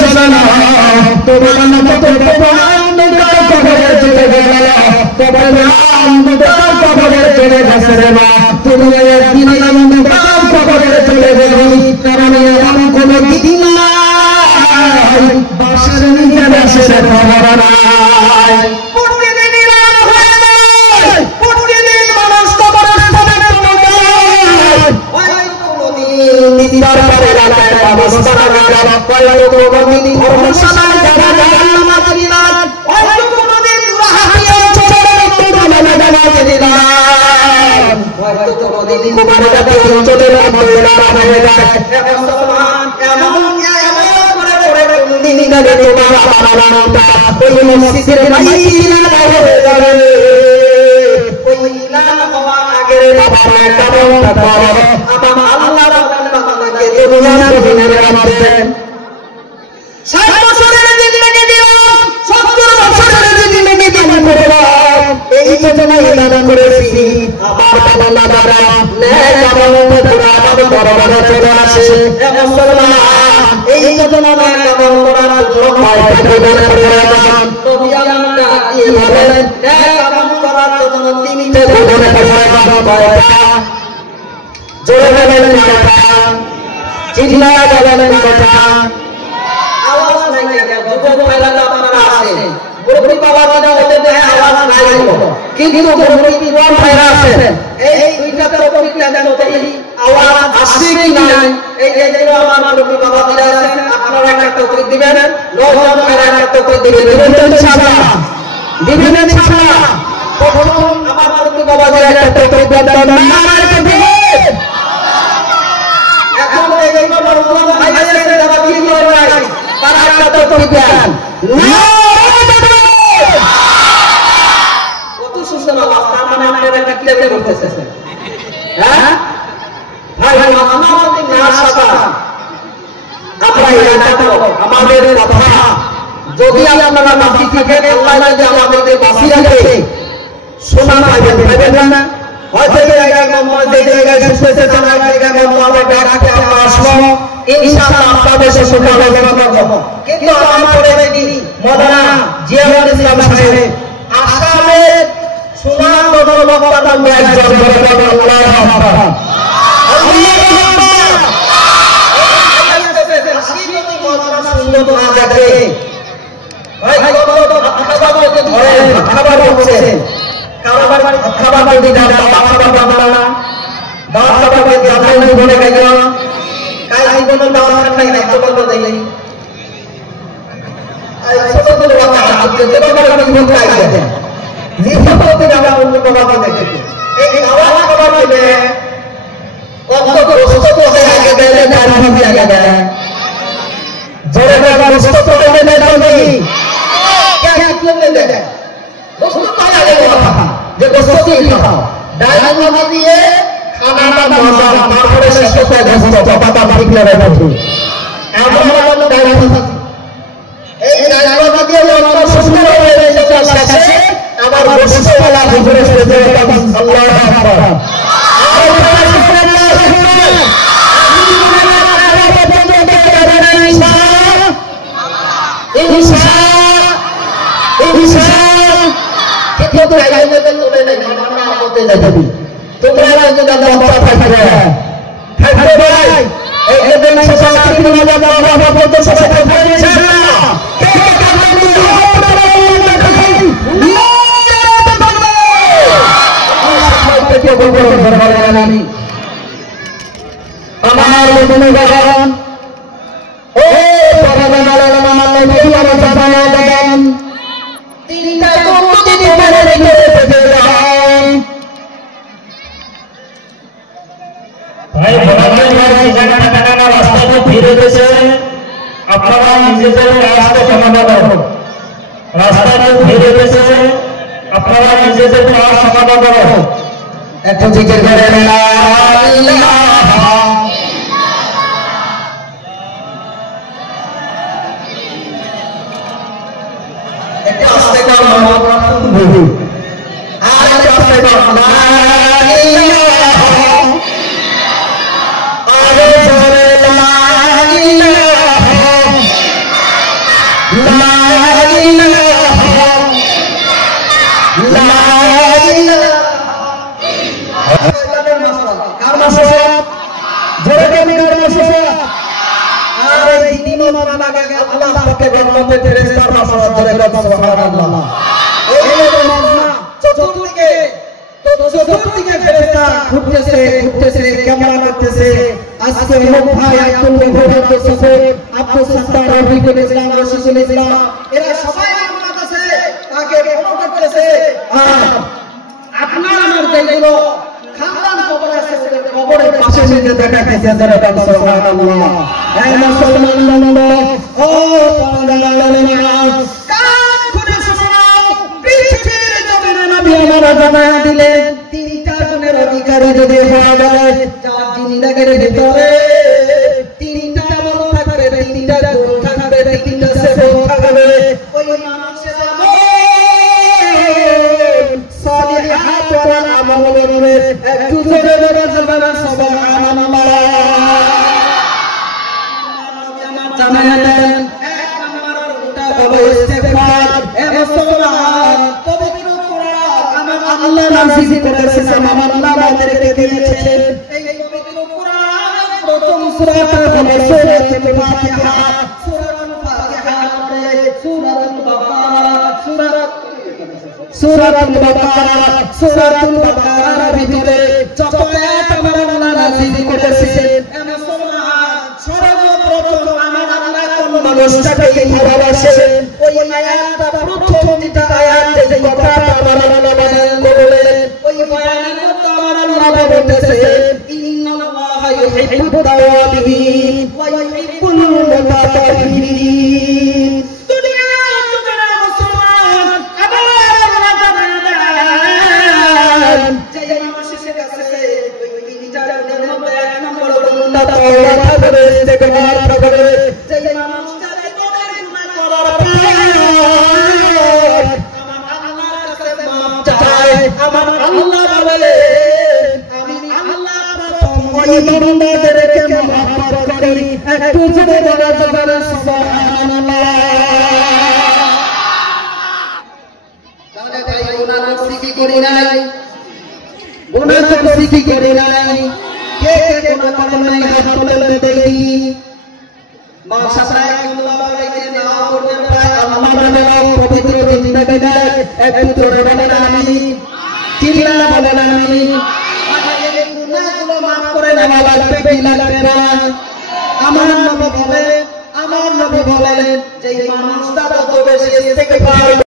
শোনা না তোমার নাম তো কবরে চলে গেল তোমার নাম তো কবরে চলে গেছে রে মা তুমি একদিন নাম কবরে চলে গেল কারণ এমন কোনো দিন নাই বাসের নিচে বসে খবর নাই প্রতিদিন মানুষ কবরের সামনে নিন্দার পরে রাখার ব্যবস্থা করা হয়তো কোনদিন ধর্মশালায় যারা নামাজ দিলাম হয়তো কোনদিন রাহাতিয়া অঞ্চলে নামাজ দিলাম হয়তো কোনদিন কুমারগাতি অঞ্চলের মধ্যে নামাজ হয়ে যায় মুসলমান এমন করে কোনদিন গেলে তোমার আমানটা ওই মসজিদের মাইকিনা হয়ে যাবে ওই ইলান হওয়া আগের বাবা কেমন করো আমার আল্লাহ আপনাকে দুনিয়ার জমিনের মধ্যে 60 বছরের জিন্দেগি দিলাম 70 বছরের জিন্দেগি দান করলাম এই যোজনা দান করেছি আমার বাবা দ্বারা নেক আমল দ্বারা আমার দরবারে চলে আসে মুসলমান এই যোজনা নেক আমল করার জন্য পায়টাকে দান করলাম নবী আমরা কি বলেন নেক আমল করার জন্য তিনটে যোজনা পায়টা জোরে বলেন কথা চিল্লায় বলেন কথা আওয়াজ নাই কেন যুবক ভাইরা আপনারা আছেন মুরব্বি বাবারা ওদের দেহে আওয়াজ নাই কিন্তু মুরব্বি বড় ভাইরা আছেন এই দুইটা টপিকটা যেন আওয়াজ আসে কি না এই যে আমার মুরব্বি বাবারা আছেন আপনারা একটা টপিক দিবেন নওজোয়ান ভাইরা একটা টপিক দিবেন ইনশাআল্লাহ দিবেন ইনশাআল্লাহ প্রথম আমার মুরব্বি বাবারা একটা টপিক দেন নারায়ে তাকবীর এখন এই নওজোয়ান ভাইরা আছেন যারা কি করে তারা একটা টপিক দেন কত সুন্দর অবস্থা মানে আপনারা একটা ক্লিয়ার করতেছেন হ্যাঁ ভাই ভাই আমাদের না সাদা আপনারা এটা আমাদের কথা যদি আপনারা বাকি থাকেন আল্লাহ যদি আমাদের বাকি রাখে শোনা পাবেন না হয়তো এই জায়গায় মনে এই জায়গায় সুস্থ জানা জায়গায় মনে ডাকতে আমরা আসবো ইনশাআল্লাহ আপনাদের সাথে কথা বলবো কিন্তু আমার এই মওলানা জিয়াউল ইসলাম সাহেব আসামের সুনাম বদল বক্তা একজন আল্লাহু আকবার আল্লাহু আকবার আসিবতি মওলানা সুন্দর না দেখে ভাই খাবার ধরে খাবার হচ্ছে কারবার খাবার যদি দাদা খাবার বানানা দাওয়াত খাবার জানাই না বলে গেল কাই জীবন দাওয়াত খাই না তো বলতে দেই আই ছোট ছোট বাচ্চা আছে ছোট বড় জীবন খাই দেয় জীবন করতে যাবে অন্য বাবা দেখে এই খাবার খাবার দিলে কত কষ্ট করে আগে গেলে তার মধ্যে আগে গেলে জোরে বাবা কষ্ট করে দেয় তুমি কে কি দেয় দোস্ত পালা গেল যে দোস্তি খাও ডাল মাথা দিয়ে খানাটা মজা তারপরে শেষ করতে দোস্ত পাতা ঠিক লাগে বন্ধু এমন এমন ডাল মাথা এই ডাল মাথা দিয়ে অন্য সুন্দর হয়ে যাচ্ছে শেষে আবার বসে পালা ঘুরে ফিরে যায় আল্লাহু আকবার तो आगे में तो ले नहीं मानना होते जाते भी तुम्हारा जो दादा बाबा फाइटर है फाइटर भाई एक दिन से साथी में मजा बाबा बोलते सब फाइटर इंशाल्लाह के बोल बोल बरबाद नानी हमारे गुणगान ओ बरबाद वाला मामा ने किया बचाना लगन तीन को दिन पर রেখে দিলাম ভাই বরাবর ভাই জায়গাটা কাটানা রাস্তাতে ফিরে গেছে আপনারা নিজেদের রাস্তা সমাধান করুন রাস্তাতে ফিরে গেছে আপনারা নিজেদের সমাধান করুন একটু জিকির করেন আল্লাহ একটু আস্তে করে মহাপ্রভু আর একটু আস্তে করে লা ইলাহা আরে জোরে লা ইলাহা লা ইলাহা লা ইলাহা কার মাসা জোরে কামি কার মাসা আর এই দিনও মানা লাগে আল্লাহ পাকের রহমতে ফেরেশতার মাসা জোরে কাম সুবহানাল্লাহ এই হলো মাসনা চতুর্দিকে ফেরেশতা ঘুরতেছে ক্যামেরা করতেছে আজকে লোক ভাই আব্দুল গফুর সফর আব্দুল সত্তার রফিকুল ইসলাম রশিদুল ইসলাম এরা সবাই আমার কাছে তাকে ফলো করতেছে আপনার আমার যেগুলো খানদান কবর আছে ওদের কবরের পাশে যে দেখা খাইছে যারা সুবহানাল্লাহ এই মুসলমান বান্দা ও বান্দারা কান খুলে শোনো পৃথিবীর জমিনে নবী আমার জানায়া দিলেন তিনটা গুণের অধিকারী যদি হওয়া যায় যার জিন্দেগির ভিতরে তিনটা আমল থাকবে তিনটা গুণ থাকবে তিনটা সেবন থাকবে ওই মানুষের সালিহাত ওয়াল আমল করবে একটু জোরে জোরে জবান সুবহানাল্লাহ জানায়া দেন এক নাম্বার ওটা হলো ইস্তেগফার এবং সালাত পবিত্র কোরআন আমার আল্লাহ নাযিল করেছে আমার আল্লাহ আমাদেরকে দিয়েছেন এই পবিত্র কোরআন প্রথম সূরাটা হলো সূরাতুল ফাতিহা সূরাতুল ফাতিহা সূরাতুল বাকারা সূরাতুল বাকারার ভিতরে যত আয়াত আমার আল্লাহ নাযিল করেছেন এমন সর্বপ্রথম আমার আল্লাহ কোন মানুষটাকে ভালোবাসে ওই আয়াতটা প্রথম যেটা আয়াত যে কথাটা আমার আল্লাহ বয়ান করলেন ওই বয়ানের মধ্যে আমার আল্লাহ বলতেছে ইন্নাল্লাহা ইউহিব্বুত তাওয়াবিন ওয়া ইউহিব্বুল মুতাতাহহিরিন আমার আল্লাহ বলে আমি আল্লাহ প্রথম ওই বান্দাদেরকে মহব্বত করি একটু জোরে বলা যাবে না সুবহানাল্লাহ তাহলে ভাই গুনাহ করছি কি করি নাই গুনাহ করছি কি করি নাই কে কে গুনাহ করে নাই হাত তুলে দেখি মা সাসায় আল্লাহ বলে না করতে পারে আমার নাম পবিত্র জিন্দেগিতে একটু জোরে বলেন আমিন চিল্লা বলেন আমিন আমাদের গুনাহগুলো maaf করে নেওয়া লাগবে কি লাগবে না আমার নবী বলেন যে মানুষটা যত বেশি ইস্তেগফার